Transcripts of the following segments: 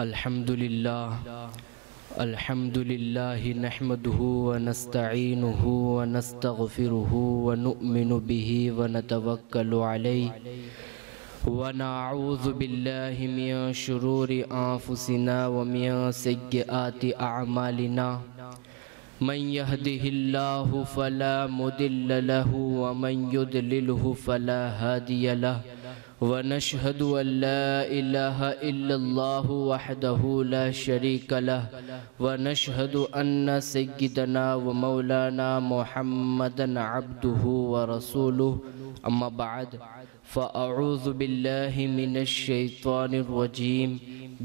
अल्हम्दुलिल्लाह नहमदुहु व नस्तईनुहु व नस्तगफिरुहु व नुअमिनु बिही व नतवक्कलु अलैहि व नअऊज़ु बिल्लाहि मिन शुरूरि अंफुसिना व मिन सय्यिआति अअमालिना मन यहदिहिल्लाहु फला मुदिल्ल लहु व मन युद्लिलहु फला हादिय लहु व नशहदु अल्ला इलाहा इल्लल्लाहु वहदहु ला शरीका लहु व नशहदु अन्न सय्यिदना व मौलाना मुहम्मदन अब्दुहु व रसूलुहु अम्मा बाद फ़अऊज़ु बिल्लाहि मिनश शैतानिर रजीम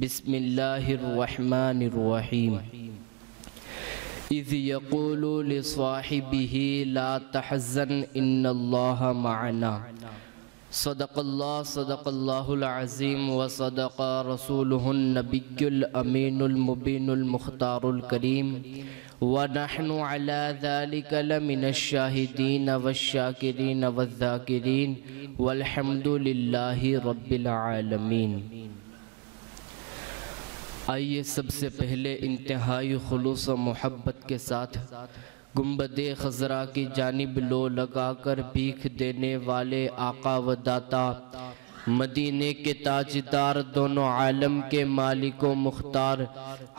बिस्मिल्लाहिर रहमानिर रहीम इज़ यक़ूलु लिसाहिबिही ला तहज़न इन्नल्लाहा मअना सदक़ल्लाहुल अज़ीम व सदक़ रसूलुहुन नबियुल अमीनुल मुबीनुल मुख्तारुल करीम व नहनु अला ज़ालिका लमिनश शाहिदीन वश्शाकिरीन वज़्ज़ाकिरीन वल्हम्दुलिल्लाहि रब्बिल आलमीन। आइए सबसे पहले इंतहाई खुलूस व मोहब्बत के साथ गुंबदे खज़रा की जानिब लो लगाकर भीख देने वाले आका व दाता मदीने के ताजदार दोनों आलम के मालिको मुख्तार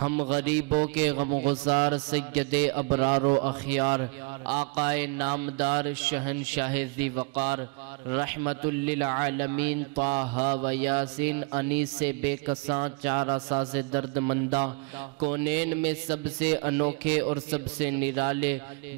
हम गरीबों के गमगुज़ार सैयदे अबरारो अखियार आकाए नामदार शहनशाह ज़ी वक़ार रहमतुल लिल आलमीन ताहा व यासीन अनीसे बेकसां चारा साज़े दर्दमंदा कौनैन में सबसे अनोखे और सबसे निराले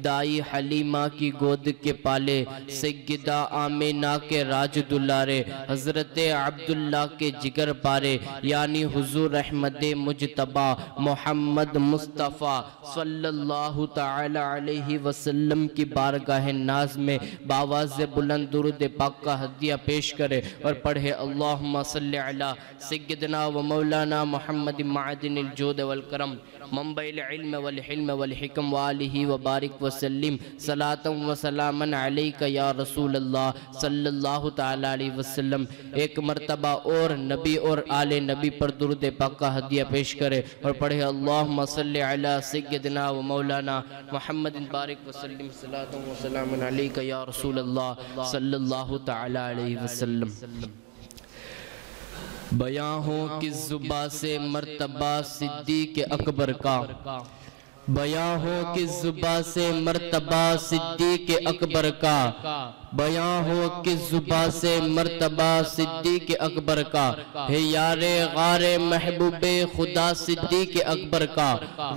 दाई हलीमा की गोद के पाले सैयदा आमिना के राज दुलारे हज़रत अब्दुल्ला के जिगर पारे यानी हुजूर अहमद मुजतबा मोहम्मद मुस्तफ़ा सल्लल्लाहु ताला अलैहि वसल्लम की बारगाह नाज में बावाज़ बुलंद दुरूद पाक का हदिया पेश करे और पढ़े अल्लाहुम्मा सल्लि अला सय्यदना व मौलाना मोहम्मद मादिनिल जूद वल करम मंबइल इल्म वल हिल्म वल हिकम व आलिहि व बारिक व सल्लिम सलातम व सलामन अलैका या रसूल अल्लाह सल्लल्लाहु ताला अलैहि वसल्लम। एक मर्तबा और नबी और आले नबी पर दुरूद पाक का हदिया पेश करे और पढ़े अल्लाहुम्मा सल्लि अला सय्यदना व मौलाना मुहम्मदिन बारिक व सल्लिम सलातम व सलामन अलैका या रसूल अल्लाह सल्लल्लाहु ताला अलैहि वसल्लम। बयां हो किस जुबां से मर्तबा सिद्दीक़ अकबर का, बयां हो किस जुबां से मर्तबा सिद्दीक़ अकबर का, बयां हो किस जुबां से मर्तबा सिद्दीक़ अकबर का है यारे गारे महबूबे खुदा सिद्दीक़ अकबर का।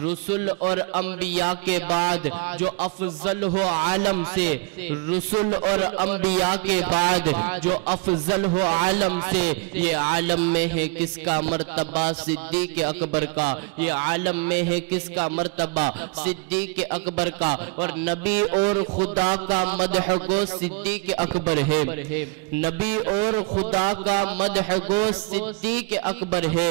रसूल और अंबिया के बाद जो अफजल हो आलम से, रसूल और अंबिया के बाद जो अफजल हो आलम से, ये आलम में है किसका मर्तबा सिद्दीक़ अकबर का, ये आलम में है किसका मर्तबा सिद्दीक़ अकबर का। और नबी और खुदा का मदह गो सिद्दीक़ अकबर है, नबी और खुदा का मदह गो सिद्दीक़ अकबर है।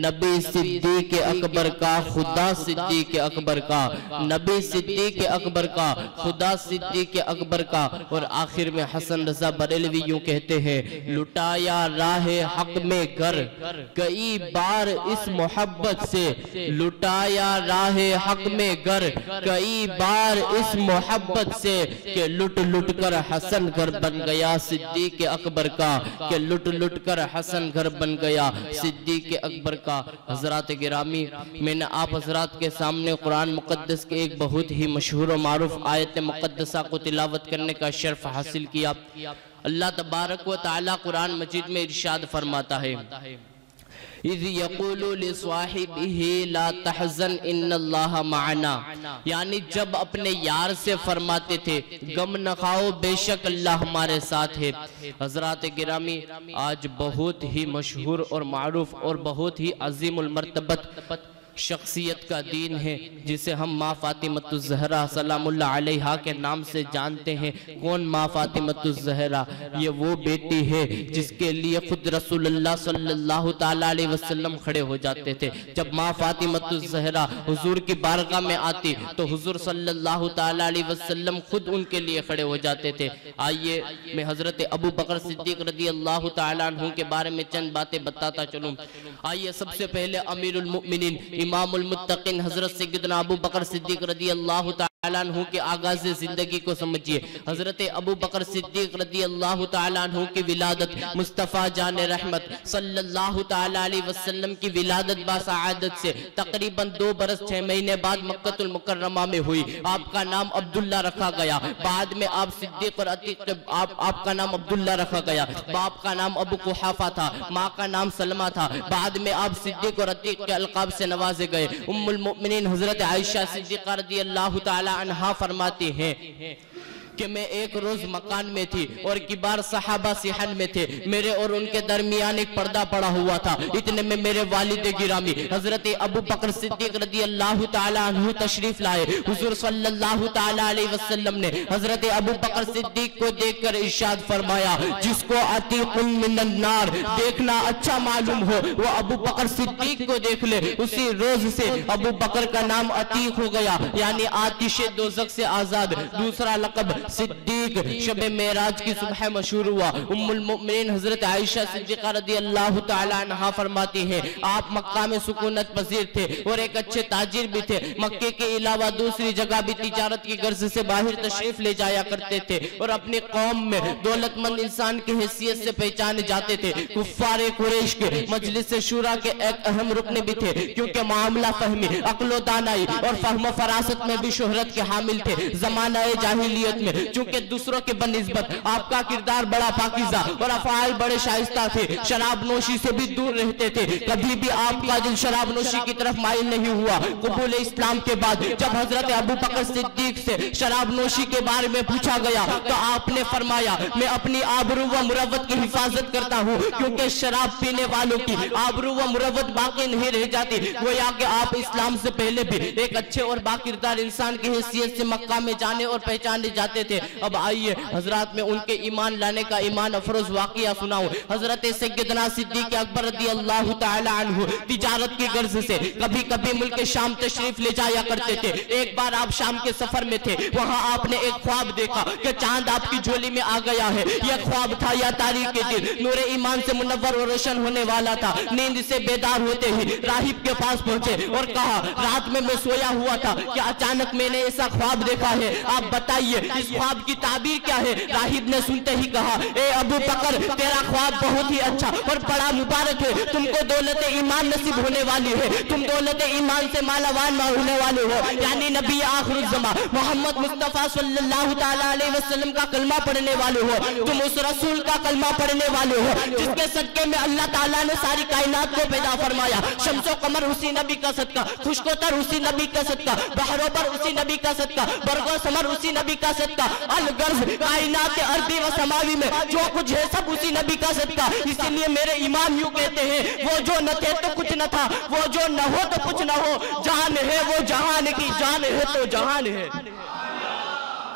नबी सिद्दीक़ अकबर का, खुदा सिद्दीक़ अकबर का, नबी सिद्दीक़ अकबर का, खुदा सिद्दीक़ अकबर का। और आखिर में हसन रज़ा बरेलवी यूं कहते हैं, लुटाया राहे हक में घर कई बार इस मोहब्बत से, लुटाया राहे हक में घर कई बार इस मोहब्बत से कि लुट लुट कर हसन घर बन गया सिद्दीक़ अकबर का, कि लुट लुट कर हसन घर बन गया सिद्दीक़ अकबर का। हजरात गिरामी, मैंने आप हजरात के सामने कुरान मुक़द्दस के एक बहुत ही मशहूर और मारूफ आयत मुक़द्दसा को तिलावत करने का शर्फ हासिल किया। अल्लाह तबारक व तआला कुरान मजीद में इरशाद फरमाता है, इज़ यक़ूलु लिस्वाहिबिही ला तहज़न इन्नल्लाहा मअना, यानी जब अपने यार से फरमाते थे गम न खाओ बेशक अल्लाह हमारे साथ है। हज़रात गिरामी, आज बहुत ही मशहूर और मारूफ और बहुत ही अज़ीमुल मर्तबत शख्सियत का दीन है, जिसे हम माँ फातिमतुज़ ज़हरा सलामुल्लाह अलैहा के नाम से जानते हैं। कौन माँ फातिमतुज़ ज़हरा? ये वो बेटी है जिसके लिए खुद रसूलुल्लाह सल्लल्लाहु ताला अलैहि वसल्लम खड़े हो जाते थे। जब माँ फातिमतुज़ ज़हरा हुजूर की बारगाह में आती तो हुजूर सल्लल्लाहु ताला अलैहि वसल्लम खुद उनके लिए खड़े हो जाते थे। आइए मैं हजरत अबू बकर सिद्दीक रज़ी अल्लाह ताला अन्हु के बारे में चंद बातें बताता चलूं। आइए सबसे पहले अमीरुल मुमिनीन इमामुल मुत्तकीन हजरत सैयदना अबू बकर सिद्दीक रज़ी अल्लाह ताला अन्हु के आगाज़ ज़िंदगी को समझिए। हजरत अबू बकर सिद्दीक रज़ी अल्लाह ताला अन्हु की विलादत मुस्तफ़ा जान रहमत सल्लल्लाहु ताला अलैहि वसल्लम की विलादत बासआदत से तकरीबन 2 बरस 6 महीने बाद मक्कतुल मुकर्रमा में हुई। आपका नाम अब्दुल्ला रखा गया। बाद में आप सिद्दीक और अतीक आपका नाम अब्दुल्ला रखा गया। बाप का नाम अबू कुहाफा था, माँ का नाम सलमा था। बाद में आप सिद्दीक और अतीक के अलकाब से नवाजे गए। उम्मुल मोमिनीन हजरत आयशा सिद्दीक़ा रज़ी अल्लाह ताला अन्हा फरमाती हैं कि मैं एक रोज मकान में थी और किबार सहाबा सिहन में थे। मेरे और उनके दरमियान एक पर्दा पड़ा हुआ था। इतने में मेरे वालिद गिरामी हजरत अबू बकर सिद्दीक रज़ी अल्लाह ताला अन्हु तशरीफ लाए। हुजूर सल्लल्लाहु ताला अलैहि वसल्लम ने हजरत अबू बकर सिद्दीक को देखकर इरशाद फरमाया, जिसको अतीकुम मिनन नार देखना अच्छा मालूम हो वो अबू बकर सिद्दीक को देख ले। उसी रोज से अबू बकर का नाम अतीक हो गया, यानी आतिश दोज़ख से आजाद। दूसरा लक़ब सिद्दीक। शब मेराज की सुबह मशहूर हुआ। उम्मुल मोमिनीन हजरत आयशा सिद्दीक़ा रज़ी अल्लाह ताला अन्हा फरमाती हैं, आप मक्का में सुकूनत पजीर थे और एक अच्छे ताजिर भी थे। मक्के के अलावा दूसरी जगह भी तिजारत की गर्ज से बाहर तशरीफ ले जाया करते थे और अपनी कौम में दौलतमंद इंसान की हैसियत से पहचाने जाते थे। कुफ्फार कुरैश के मजलिस शूरा के एक अहम रुकन भी थे, क्योंकि मामला फहमी अक्लो दानाई और फहम फरासत में भी शोहरत के हामिल थे। जमाना जाहिलियत में चूंकि दूसरों के बनिस्बत आपका किरदार बड़ा पाकीज़ा और अफ़आल बड़े शाइस्ता थे, शराब नोशी से भी दूर रहते थे। कभी भी आपका दिल शराब नोशी की तरफ माइल नहीं हुआ। कबूल इस्लाम के बाद जब हजरत अबू बकर सिद्दीक से शराब नोशी के बारे में पूछा गया तो आपने फरमाया, मैं अपनी आबरू व मुरव्वत की हिफाजत करता हूँ, क्योंकि शराब पीने वालों की आबरू व मुरव्वत बाकी नहीं रह जाती। गोया कि आप इस्लाम से पहले भी एक अच्छे और बाकिरदार इंसान की हैसियत से मक्का में जाने और पहचाने जाते थे। अब आइए हजरत में उनके ईमान लाने का ईमान अफरोज वाकया सुनाऊं। हजरत सैयदना सिद्दीक अकबर रज़ी अल्लाह ताला अन्हु तिजारत की गर्ज से कभी कभी मुल्क शाम तशरीफ ले जाया करते थे। एक बार आप शाम के सफर में थे, वहां आपने एक ख्वाब देखा कि चांद आपकी झोली में आ गया है। यह ख्वाब था या तारीख के दिन नूरे ईमान से मुनव्वर और रोशन होने वाला था। नींद से बेदार होते ही राहिब के पास पहुंचे और कहा, रात में मैं सोया हुआ था कि अचानक मैंने ऐसा ख्वाब देखा है, आप बताइए इस ख्वाब की ताबीर क्या है। राहिब ने सुनते ही कहा, ए अबू बकर तेरा ख्वाब बहुत ही अच्छा और बड़ा मुबारक है। तुमको दौलत ईमान नसीब होने वाली है, तुम दौलत ईमान से मालावान होने वाले हो, यानी नबी आखिरुल ज़मा मोहम्मद मुस्तफ़ा सल्लल्लाहु ताला अलैहि वसल्लम का कलमा पढ़ने वाले हो। तुम उस रसूल का कलमा पढ़ने वाले हो जिसके सदके में अल्लाह ताला ने सारी कायनात को पैदा फरमाया। शम्सो कमर उसी नबी का सदका, खुशकोतर उसी नबी का सदका, बहरोबर उसी नबी का सदका, बरगो समर उसी नबी का सदका, अलगर्ज कायनात अर्दी व समावी में जो कुछ है सब उसी नबी का सदका। इसीलिए मेरे इमाम यूं कहते हैं, वो जो न थे तो कुछ न था, वो जो न हो तो कुछ न हो, जान है वो जहान की, जान है तो जहान है।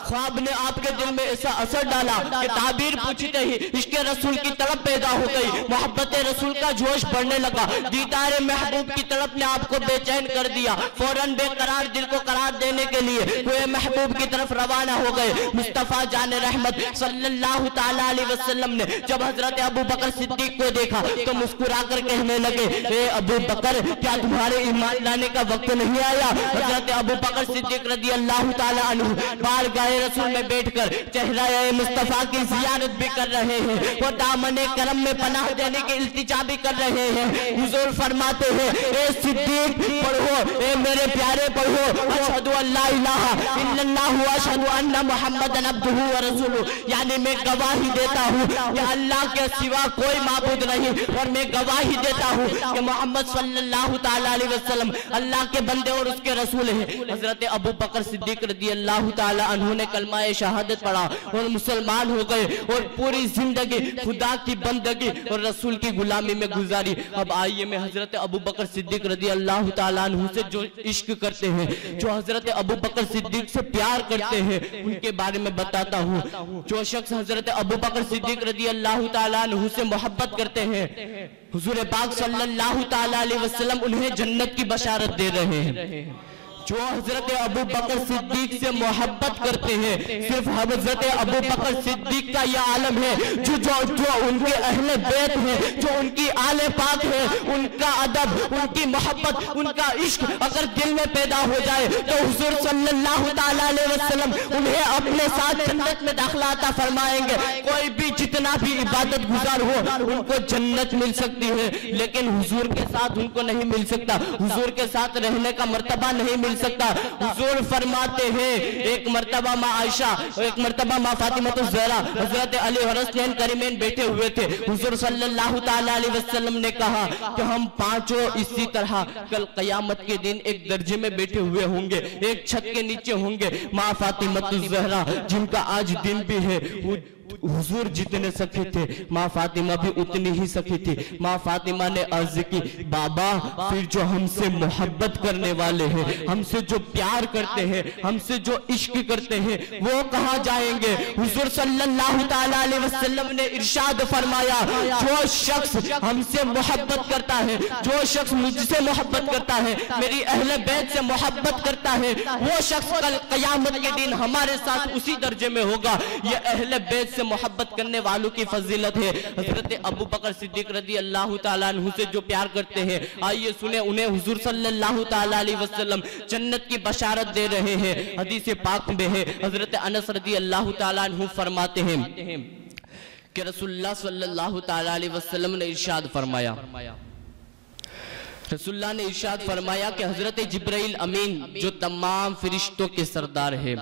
ख्वाब ने आपके दिल में ऐसा असर डाला कि ताबीर पूछते ही इश्क़ रसूल की तड़प पैदा हो गई, मोहब्बत रसूल का जोश बढ़ने लगा। दीदार महबूब की तड़प ने आपको बेचैन कर दिया। फौरन बेकरार दिल को करार देने के लिए वे महबूब की तरफ रवाना हो गए। मुस्तफ़ा जान रहमत सल्लल्लाहु ताला अलैहि वसल्लम ने जब हजरत अबू बकर सिद्दीक को देखा तो मुस्कुरा कर कहने लगे, ए अबू बकर क्या तुम्हारे ईमान लाने का वक्त नहीं आया? हजरत अबू बकर सिद्दीक रज़ी अल्लाह ताला अन्हु बारगाह रसूल में बैठकर चेहरा मुस्तफा की जियारत भी कर रहे हैं, वो दामने करम में पनाह देने की इल्तिजा भी कर रहे हैं। हुजूर फरमाते हैं, ए सिद्दीक पढ़ो, ए मेरे प्यारे पढ़ो, अशहदु अल्ला इलाहा इल्लल्लाह व अशहदु अन्ना मुहम्मदन अब्दुहु व रसूलुहु, यानी मैं गवाही देता हूँ कि अल्लाह के सिवा कोई माबूद नहीं और मैं गवाही देता हूँ कि मोहम्मद सल्लल्लाहु ताला अलैहि वसल्लम अल्लाह के बंदे और उसके रसूल हैं। हजरत अबू बकर सिद्दीक रज़ी अल्लाह ताला अन्हु ने ने कलमा शहादत पढ़ा और मुसलमान हो गए और पूरी जिंदगी खुदा की बंदगी और रसूल की गुलामी में गुजारी। अब आइए मैं हजरत अबू बकर सिद्दीक रज़ी अल्लाह ताला अन्हु से जो इश्क करते हैं, जो हजरत अबू बकर सिद्दीक से प्यार करते हैं, उनके बारे में बताता हूँ। जो शख्स हजरत अबू बकर सिद्दीक रज़ी अल्लाह ताला अन्हु से मोहब्बत करते हैं, हुजूर पाक सल्लल्लाहु ताला अलैहि वसल्लम उन्हें जन्नत की बशारत दे रहे हैं। जो हजरत अबू बकर सिद्दीक से मोहब्बत करते हैं, सिर्फ हजरत अबू बकर सिद्दीक का यह आलम है, जो जो जो उनके अहले बैत है, जो उनकी आले पाक है, उनका अदब, उनकी मोहब्बत, उनका इश्क अगर दिल में पैदा हो जाए तो हुजूर सल्लल्लाहु ताला अलैहि वसल्लम उन्हें अपने साथ जन्नत में दाखिला अता फरमाएंगे। कोई भी जितना भी इबादत गुजार हो उनको जन्नत मिल सकती है, लेकिन हुजूर के साथ उनको नहीं मिल सकता। हुजूर के साथ रहने का मर्तबा नहीं मिल सकता। हुजूर फरमाते हैं, एक मर्तबा माँ आयशा, एक मर्तबा माँ फातिमा ज़हरा, हजरत अली और हसनैन करीमैन बैठे हुए थे। हुजूर सल्लल्लाहु ताला अलैहि वसल्लम ने कहा कि हम पांचों इसी तरह कल क़यामत के दिन एक दर्जे में बैठे हुए होंगे, एक छत के नीचे होंगे। माँ फातिमा ज़हरा जिनका आज दिन भी है, हुजूर जितने सखी थे माँ फातिमा भी उतनी ही सखी थी। माँ फातिमा ने अर्ज की, बाबा फिर जो हमसे मोहब्बत करने वाले हैं, हमसे जो प्यार करते हैं, हमसे जो इश्क करते हैं, वो कहाँ जाएंगे? हुजूर सल्लल्लाहु ताला अलैहि वसल्लम ने इरशाद फरमाया, जो शख्स हमसे मोहब्बत करता है, जो शख्स मुझसे मोहब्बत करता है, मेरी अहले बैत से मोहब्बत करता है, वो शख्स कल क़यामत के दिन हमारे साथ उसी दर्जे में होगा। ये अहले बैत से मोहब्बत करने वालों की फजीलत है। हजरत अबू बकर सिद्दीक रज़ी अल्लाह ताला अन्हु से जो प्यार करते हैं, आइए सुने, उन्हें हुजूर सल्लल्लाहु ताला अलैहि वसल्लम जन्नत की बशारत दे रहे हैं। हदीस पाक में है, हजरत अनस रज़ी अल्लाह ताला अन्हु फरमाते हैं कि रसूलुल्लाह सल्लल्लाहु ताला अलैहि वसल्लम ने इरशाद फरमाया, रसूलुल्लाह ने इरशाद फरमाया कि हजरत जिब्राइल अमीन जो तमाम फरिश्तों के सरदार है,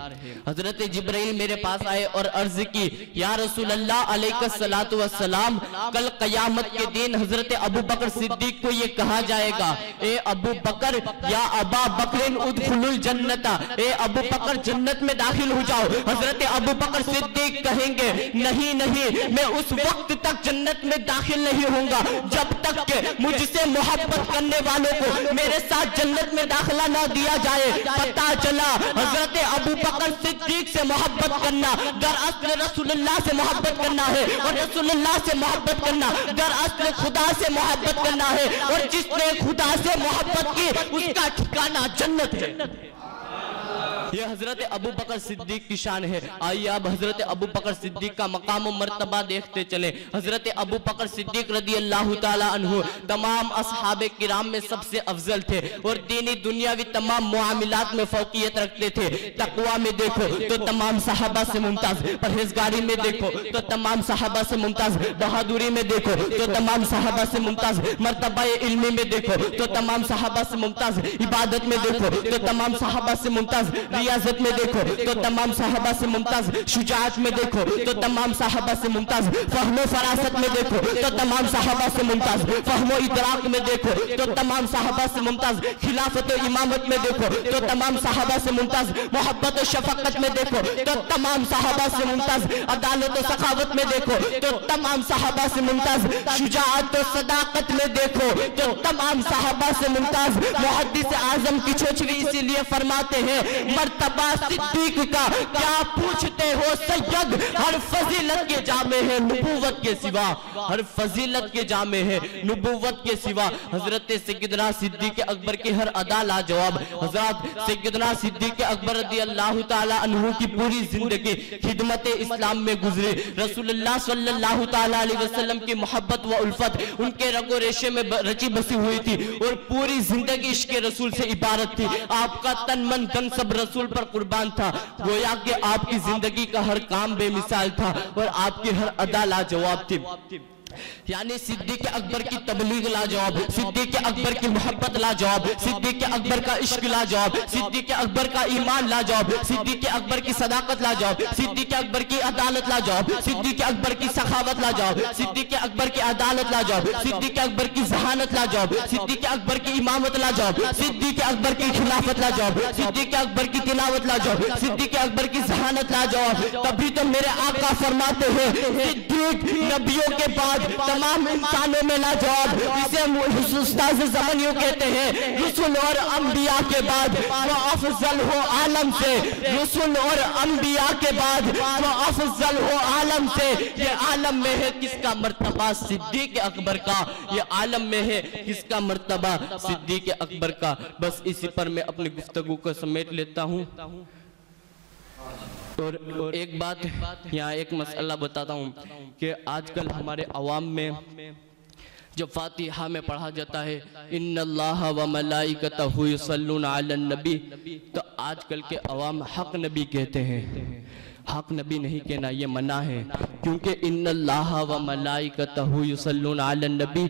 हजरत जिब्राइल मेरे पास आए और अर्ज की, या रसूलल्लाह अलैहिस्सलातु वस्सलाम, कल क़यामत के दिन हजरत अबू बकर सिद्दीक को ये कहा जाएगा, ए अबू बकर या अबा बकरिन उदखुलुल जन्नता, ए अबू बकर जन्नत में दाखिल हो जाओ। हजरत अबू बकर सिद्दीक कहेंगे, नहीं नहीं, मैं उस वक्त तक जन्नत में दाखिल नहीं होऊंगा जब तक के मुझसे मोहब्बत करने वालों को मेरे साथ जन्नत में दाखिला ना दिया जाए। पता चला हजरत अबू बकर सिद्दीक से मोहब्बत करना दरअसल रसूलुल्लाह से मोहब्बत करना है, और रसूलुल्लाह से मोहब्बत करना दरअसल खुदा से मोहब्बत करना है, और जिसने खुदा से मोहब्बत की उसका ठिकाना जन्नत है। ये हजरत अबू बकर सिद्दीक की शान है। आइए अब हजरत अबू बकर सिद्दीक का मकाम और मर्तबा देखते चले। हजरत अबू बकर सिद्दीक रज़ी अल्लाह ताला अन्हु तमाम असहाबे किराम में सबसे अफजल थे और दीनी दुनियावी तमाम मुआमिलात में फौकियत रखते थे। तकवा में देखो तो तमाम सहाबा से मुमताज, परहेजगारी में देखो तो तमाम सहाबा से मुमताज, बहादुरी में देखो तो तमाम सहाबा से मुमताज, मर्तबा इल्मी में देखो तो तमाम सहाबा से मुमताज, इबादत में देखो तो तमाम सहाबा से मुमताज, रियाजत में देखो तो तमाम सहाबा से मुमताज, शुजाअत में देखो तो तमाम सहाबा से मुमताज, फहमो फरासत में देखो तो तमाम सहाबा से मुमताज, फहमो इदराक में देखो तो तमाम सहाबा से मुमताज, खिलाफत और इमामत में देखो तो तमाम सहाबा से मुमताज, मोहब्बत और शफकत में देखो तो तमाम सहाबा से मुमताज, अदालत और सखावत में देखो तो तमाम सहाबा से मुमताज, शुजाअत और सदाकत में देखो तो तमाम सहाबा से मुमताज। मुहद्दिस आजम की छोचरी इसीलिए फरमाते हैं, मर्तबा सिद्दीक का क्या पूछते हो सैयद, हर फजीलत के जामे है नबूवत के सिवा, हर फजीलत के जामे है नबूवत के सिवा। हजरत सैयदना सिद्दीक अकबर की हर अदा लाजवाब। हजरत सैयदना सिद्दीक अकबर रज़ी अल्लाह ताला अन्हु की पूरी जिंदगी खिदमत इस्लाम में गुजरी। रसूलुल्लाह सल्लल्लाहु ताला अलैहि वसल्लम की मोहब्बत व उल्फत उनके रगो रेशे में रची बसी हुई थी और पूरी जिंदगी इश्क़ रसूल से इबारत थी। आपका तन मन धन सब रसूल पर कुर्बान था। गोया कि आपकी जिंदगी का हर काम बेमिसाल था और आपकी हर अदा लाजवाब थी। यानी सिद्दीक़ अकबर की तबलीग लाजवाब, सिद्दीक़ अकबर की मोहब्बत लाजवाब, सिद्दीक़ अकबर का इश्क लाजवाब, सिद्दीक़ अकबर का ईमान लाजवाब, सिद्दीक़ अकबर की सदाकत लाजवाब, सिद्दीक़ अकबर की अदालत लाजवाब, सिद्दीक़ अकबर की सखावत लाजवाब, सिद्दीक़ अकबर की अदालत लाजवाब, सिद्दीक़ अकबर की जहानत लाजवाब, सिद्दीक़ अकबर की इमामत लाजवाब, सिद्दीक़ अकबर की खिलाफत लाजवाब, सिद्दीक़ अकबर की तिलावत लाजवाब, सिद्दीक़ अकबर की जहानत लाजवाब। तभी तो मेरे आका फरमाते हैं सिद्दीक़ नबियों के बाद तमाम इंसानों में लाजवाब, इसे उस्ताद ज़मान यूं कहते हैं रसूल और अंबिया के बाद वो अफजल हो आलम से, रसूल और अंबिया के बाद वो अफजल हो आलम से। ये आलम में है किसका मर्तबा सिद्दीक़ अकबर का, ये आलम में है किसका मर्तबा सिद्दीक़ अकबर का। बस इसी पर मैं अपनी गुफ्तगू को समेट लेता हूँ। और एक बात यहाँ एक मसला बताता हूँ कि आजकल हमारे अवाम में जब फातिहा में पढ़ा जाता है इन्नल्लाह व मलाइकतहु युसल्लूना अलन नबी, तो आजकल के अवाम हक नबी कहते हैं। हक नबी नहीं कहना, ये मना है, क्योंकि इन्नल्लाह व मलाइकतहु युसल्लूना अलन नबी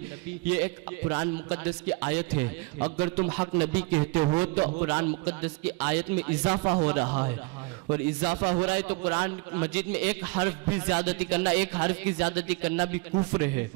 ये एक कुरान मुकद्दस की आयत है। अगर तुम हक नबी कहते हो तो कुरान मुकद्दस की आयत में इजाफा हो रहा है, और इजाफा हो रहा है तो कुरान मजीद में एक हर्फ भी ज्यादती करना, एक हर्फ की ज्यादती करना भी कुफ्र है।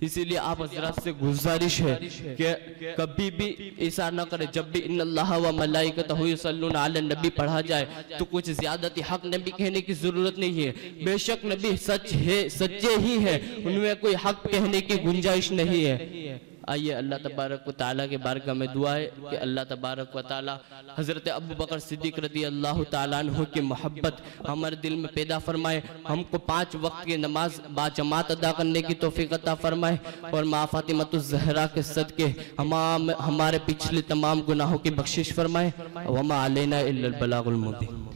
इसीलिए आप हजरत से गुजारिश है कि कभी भी ऐसा न करें, जब भी इन्नल्लाह व मलाइकतहु युसल्लूना अलन नबी पढ़ा जाए तो कुछ ज्यादती हक नबी कहने की जरूरत नहीं है। बेशक नबी सच है, सच्चे ही है, उनमें कोई हक कहने की गुंजाइश नहीं है। आइए अल्लाह तबारक व तआला के बारगाह में दुआ है कि अल्लाह तबारक व तआला हज़रत अबू बकर सिद्दीक़ रज़ी अल्लाह तआला अन्हु की मोहब्बत हमारे दिल में पैदा फरमाए, हमको 5 वक्त की नमाज बाजमात अदा करने की तौफीक अता फरमाए, और माँ फातिमतुज़ ज़हरा के सदके हमारे पिछले तमाम गुनाहों की बख्शिश फरमाए। वमा अलैना इल्लल बलागुल मुबीन।